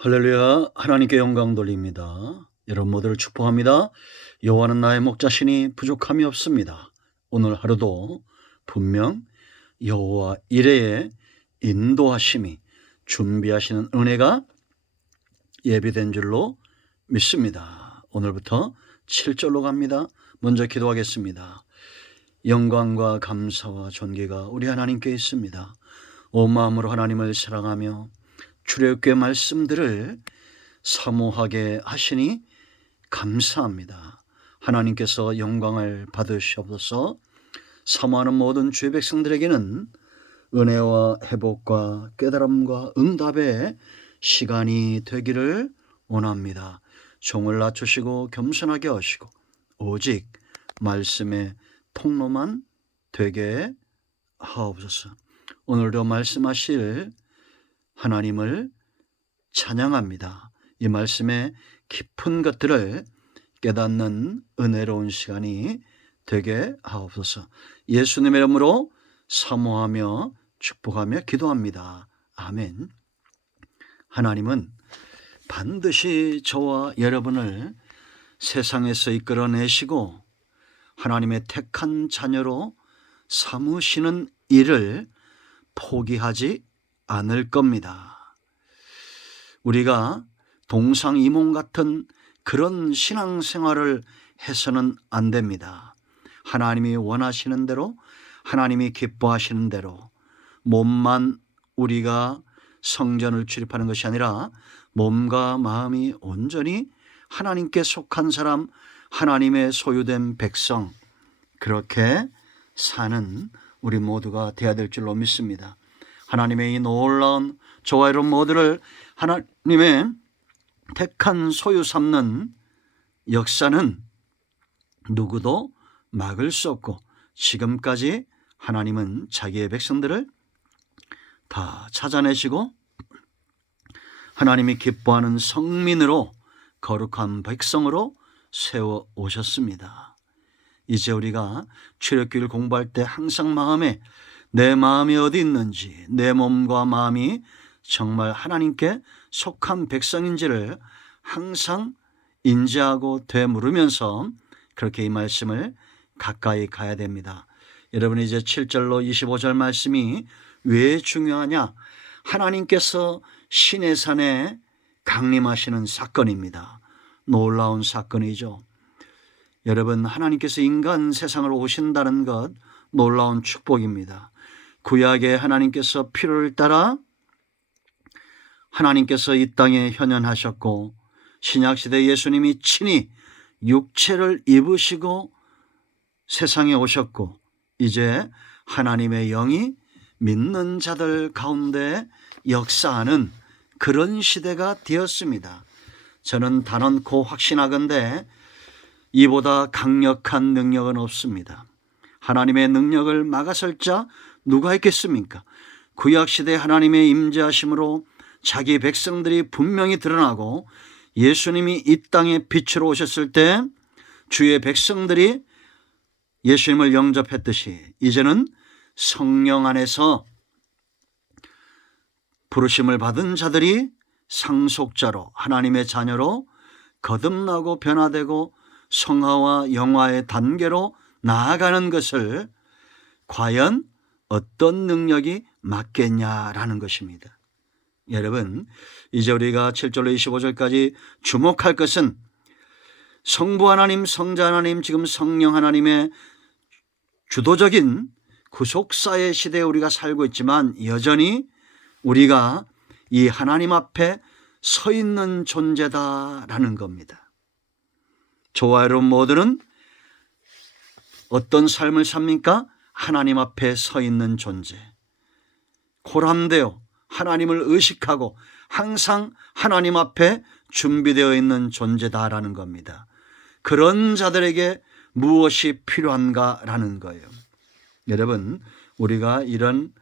할렐루야. 하나님께 영광 돌립니다. 여러분 모두를 축복합니다. 여호와는 나의 목자시니 부족함이 없습니다. 오늘 하루도 분명 여호와 이레의 인도하심이 준비하시는 은혜가 예비된 줄로 믿습니다. 오늘부터 7절로 갑니다. 먼저 기도하겠습니다. 영광과 감사와 존귀가 우리 하나님께 있습니다. 온 마음으로 하나님을 사랑하며 출애굽기의 말씀들을 사모하게 하시니 감사합니다. 하나님께서 영광을 받으시옵소서. 사모하는 모든 주의 백성들에게는 은혜와 회복과 깨달음과 응답의 시간이 되기를 원합니다. 종을 낮추시고 겸손하게 하시고 오직 말씀의 통로만 되게 하옵소서. 오늘도 말씀하실 하나님을 찬양합니다. 이 말씀의 깊은 것들을 깨닫는 은혜로운 시간이 되게 하옵소서. 예수님의 이름으로 사모하며 축복하며 기도합니다. 아멘. 하나님은 반드시 저와 여러분을 세상에서 이끌어내시고 하나님의 택한 자녀로 삼으시는 일을 포기하지 않을 겁니다. 우리가 동상이몽 같은 그런 신앙생활을 해서는 안 됩니다. 하나님이 원하시는 대로, 하나님이 기뻐하시는 대로 몸만 우리가 성전을 출입하는 것이 아니라 몸과 마음이 온전히 하나님께 속한 사람, 하나님의 소유된 백성, 그렇게 사는 우리 모두가 되어야 될 줄로 믿습니다. 하나님의 이 놀라운 저와 여러분 모두를 하나님의 택한 소유 삼는 역사는 누구도 막을 수 없고, 지금까지 하나님은 자기의 백성들을 다 찾아내시고 하나님이 기뻐하는 성민으로, 거룩한 백성으로 세워 오셨습니다. 이제 우리가 출애굽기를 공부할 때 항상 마음에 내 마음이 어디 있는지, 내 몸과 마음이 정말 하나님께 속한 백성인지를 항상 인지하고 되물으면서 그렇게 이 말씀을 가까이 가야 됩니다. 여러분, 이제 7절로 25절 말씀이 왜 중요하냐? 하나님께서 시내산에 강림하시는 사건입니다. 놀라운 사건이죠. 여러분, 하나님께서 인간 세상을 오신다는 것 놀라운 축복입니다. 구약에 하나님께서 필요를 따라 하나님께서 이 땅에 현현하셨고, 신약시대 예수님이 친히 육체를 입으시고 세상에 오셨고, 이제 하나님의 영이 믿는 자들 가운데 역사하는 그런 시대가 되었습니다. 저는 단언코 확신하건대 이보다 강력한 능력은 없습니다. 하나님의 능력을 막아설 자 누가 있겠습니까? 구약시대 하나님의 임재하심으로 자기 백성들이 분명히 드러나고, 예수님이 이 땅에 빛으로 오셨을 때 주의 백성들이 예수님을 영접했듯이 이제는 성령 안에서 부르심을 받은 자들이 상속자로, 하나님의 자녀로 거듭나고 변화되고 성화와 영화의 단계로 나아가는 것을 과연 어떤 능력이 맞겠냐라는 것입니다. 여러분, 이제 우리가 7절로 25절까지 주목할 것은 성부 하나님, 성자 하나님, 지금 성령 하나님의 주도적인 구속사의 시대에 우리가 살고 있지만, 여전히 우리가 이 하나님 앞에 서 있는 존재다라는 겁니다. 저와 여러분 모두는 어떤 삶을 삽니까? 하나님 앞에 서 있는 존재, 고람되어 하나님을 의식하고 항상 하나님 앞에 준비되어 있는 존재다라는 겁니다. 그런 자들에게 무엇이 필요한가라는 거예요. 여러분, 우리가 이런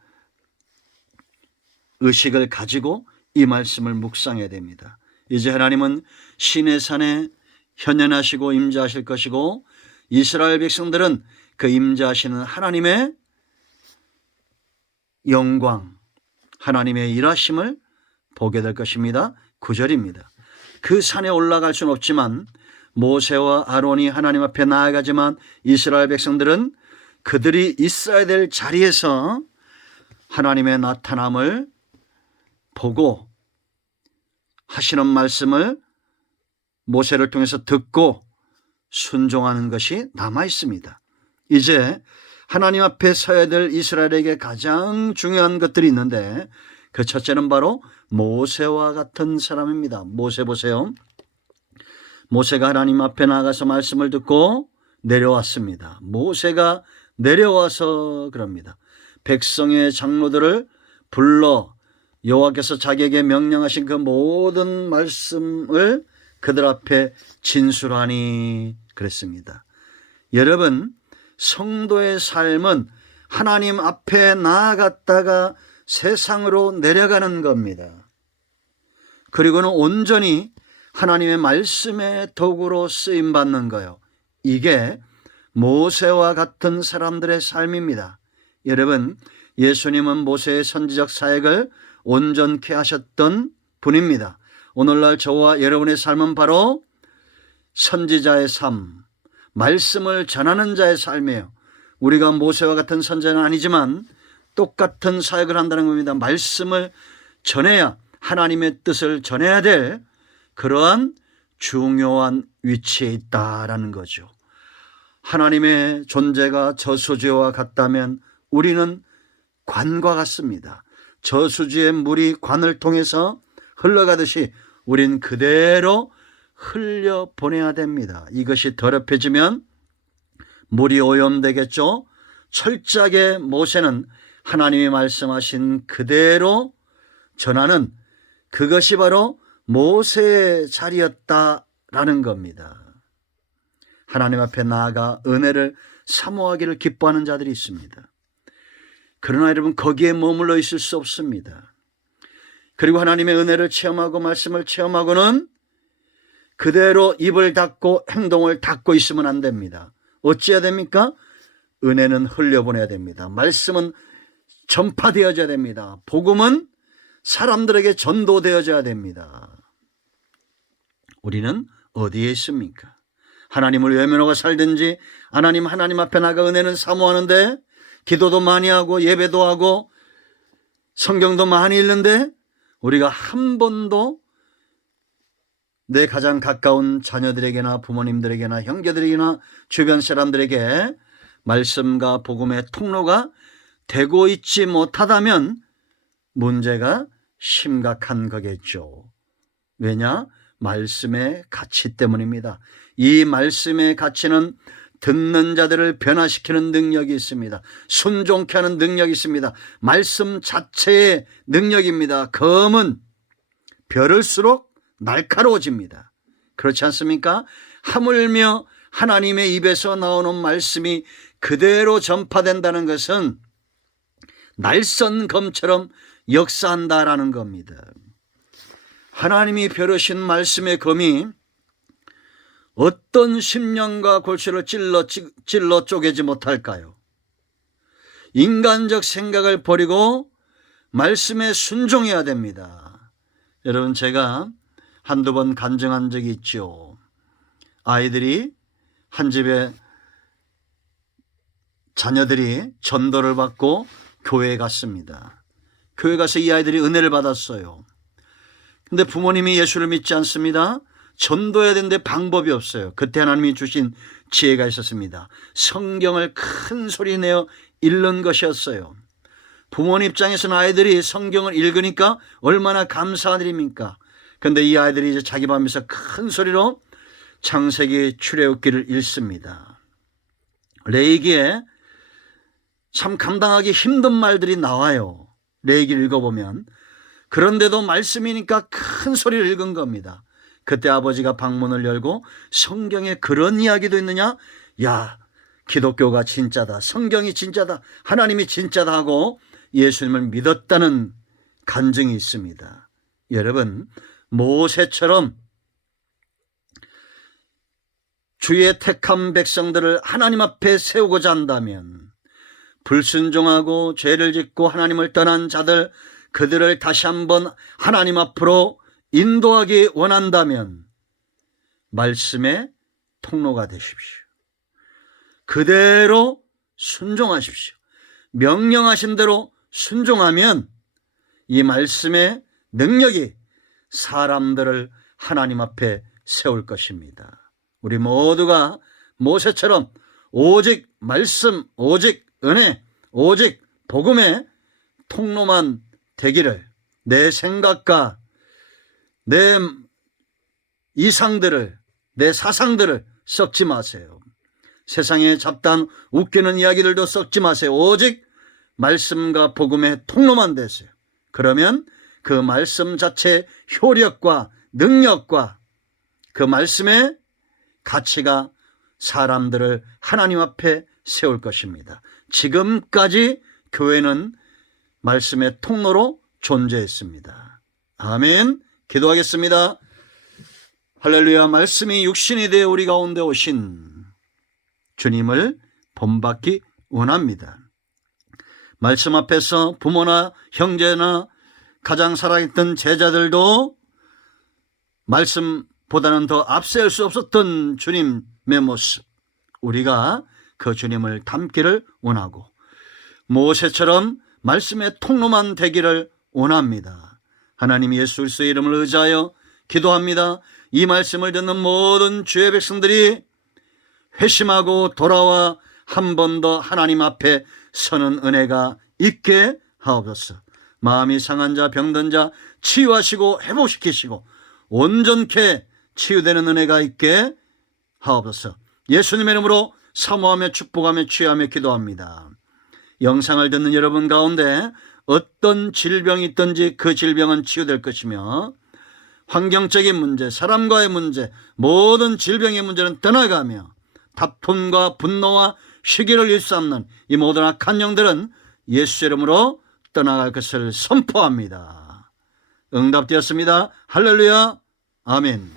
의식을 가지고 이 말씀을 묵상해야 됩니다. 이제 하나님은 시내산에 현현하시고 임재하실 것이고, 이스라엘 백성들은 그 임재하시는 하나님의 영광, 하나님의 일하심을 보게 될 것입니다. 9절입니다. 그 산에 올라갈 수는 없지만 모세와 아론이 하나님 앞에 나아가지만 이스라엘 백성들은 그들이 있어야 될 자리에서 하나님의 나타남을 보고 하시는 말씀을 모세를 통해서 듣고 순종하는 것이 남아 있습니다. 이제 하나님 앞에 서야 될 이스라엘에게 가장 중요한 것들이 있는데 그 첫째는 바로 모세와 같은 사람입니다. 모세 보세요. 모세가 하나님 앞에 나가서 말씀을 듣고 내려왔습니다. 모세가 내려와서 그럽니다. 백성의 장로들을 불러 여호와께서 자기에게 명령하신 그 모든 말씀을 그들 앞에 진술하니 그랬습니다. 여러분, 성도의 삶은 하나님 앞에 나아갔다가 세상으로 내려가는 겁니다. 그리고는 온전히 하나님의 말씀의 도구로 쓰임받는 거예요. 이게 모세와 같은 사람들의 삶입니다. 여러분, 예수님은 모세의 선지적 사역을 온전케 하셨던 분입니다. 오늘날 저와 여러분의 삶은 바로 선지자의 삶, 말씀을 전하는 자의 삶이에요. 우리가 모세와 같은 선지자는 아니지만 똑같은 사역을 한다는 겁니다. 말씀을 전해야 하나님의 뜻을 전해야 될 그러한 중요한 위치에 있다라는 거죠. 하나님의 존재가 저수지와 같다면 우리는 관과 같습니다. 저수지의 물이 관을 통해서 흘러가듯이 우린 그대로 흘려보내야 됩니다. 이것이 더럽혀지면 물이 오염되겠죠. 철저하게 모세는 하나님이 말씀하신 그대로 전하는 그것이 바로 모세의 자리였다라는 겁니다. 하나님 앞에 나아가 은혜를 사모하기를 기뻐하는 자들이 있습니다. 그러나 여러분, 거기에 머물러 있을 수 없습니다. 그리고 하나님의 은혜를 체험하고 말씀을 체험하고는 그대로 입을 닫고 행동을 닫고 있으면 안 됩니다. 어찌해야 됩니까? 은혜는 흘려보내야 됩니다. 말씀은 전파되어져야 됩니다. 복음은 사람들에게 전도되어져야 됩니다. 우리는 어디에 있습니까? 하나님을 외면하고 살든지 하나님 앞에 나가 은혜는 사모하는데 기도도 많이 하고 예배도 하고 성경도 많이 읽는데 우리가 한 번도 내 가장 가까운 자녀들에게나 부모님들에게나 형제들에게나 주변 사람들에게 말씀과 복음의 통로가 되고 있지 못하다면 문제가 심각한 거겠죠. 왜냐? 말씀의 가치 때문입니다. 이 말씀의 가치는 듣는 자들을 변화시키는 능력이 있습니다. 순종케 하는 능력이 있습니다. 말씀 자체의 능력입니다. 검은 벼를수록 날카로워집니다. 그렇지 않습니까? 하물며 하나님의 입에서 나오는 말씀이 그대로 전파된다는 것은 날선 검처럼 역사한다라는 겁니다. 하나님이 벼르신 말씀의 검이 어떤 심령과 골수를 찔러 쪼개지 못할까요? 인간적 생각을 버리고 말씀에 순종해야 됩니다. 여러분, 제가 한두 번 간증한 적이 있죠. 아이들이 한 집에 자녀들이 전도를 받고 교회에 갔습니다. 교회 가서 이 아이들이 은혜를 받았어요. 근데 부모님이 예수를 믿지 않습니다. 전도해야 되는데 방법이 없어요. 그때 하나님이 주신 지혜가 있었습니다. 성경을 큰 소리 내어 읽는 것이었어요. 부모님 입장에서는 아이들이 성경을 읽으니까 얼마나 감사한 일입니까? 그런데 이 아이들이 이제 자기 밤에서 큰 소리로 창세기 출애굽기를 읽습니다. 레위기에 참 감당하기 힘든 말들이 나와요. 레위기를 읽어보면. 그런데도 말씀이니까 큰 소리를 읽은 겁니다. 그때 아버지가 방문을 열고 성경에 그런 이야기도 있느냐? 야, 기독교가 진짜다. 성경이 진짜다. 하나님이 진짜다 하고 예수님을 믿었다는 간증이 있습니다. 여러분, 모세처럼 주의 택한 백성들을 하나님 앞에 세우고자 한다면 불순종하고 죄를 짓고 하나님을 떠난 자들 그들을 다시 한번 하나님 앞으로 인도하기 원한다면 말씀의 통로가 되십시오. 그대로 순종하십시오. 명령하신 대로 순종하면 이 말씀의 능력이 사람들을 하나님 앞에 세울 것입니다. 우리 모두가 모세처럼 오직 말씀, 오직 은혜, 오직 복음의 통로만 되기를, 내 생각과 내 이상들을, 내 사상들을 썩지 마세요. 세상에 잡다한 웃기는 이야기들도 썩지 마세요. 오직 말씀과 복음의 통로만 되세요. 그러면 그 말씀 자체의 효력과 능력과 그 말씀의 가치가 사람들을 하나님 앞에 세울 것입니다. 지금까지 교회는 말씀의 통로로 존재했습니다. 아멘. 기도하겠습니다. 할렐루야. 말씀이 육신이 되어 우리 가운데 오신 주님을 본받기 원합니다. 말씀 앞에서 부모나 형제나 가장 사랑했던 제자들도 말씀보다는 더 앞설 수 없었던 주님의 모습, 우리가 그 주님을 닮기를 원하고 모세처럼 말씀의 통로만 되기를 원합니다. 하나님 예수 그리스도의 이름을 의지하여 기도합니다. 이 말씀을 듣는 모든 주의 백성들이 회심하고 돌아와 한 번 더 하나님 앞에 서는 은혜가 있게 하옵소서. 마음이 상한 자, 병든 자 치유하시고 회복시키시고 온전케 치유되는 은혜가 있게 하옵소서. 예수님의 이름으로 사모하며 축복하며 취하며 기도합니다. 영상을 듣는 여러분 가운데 어떤 질병이 있든지 그 질병은 치유될 것이며 환경적인 문제, 사람과의 문제, 모든 질병의 문제는 떠나가며 다툼과 분노와 시기를 일삼는 이 모든 악한 영들은 예수 이름으로 떠나갈 것을 선포합니다. 응답되었습니다. 할렐루야. 아멘.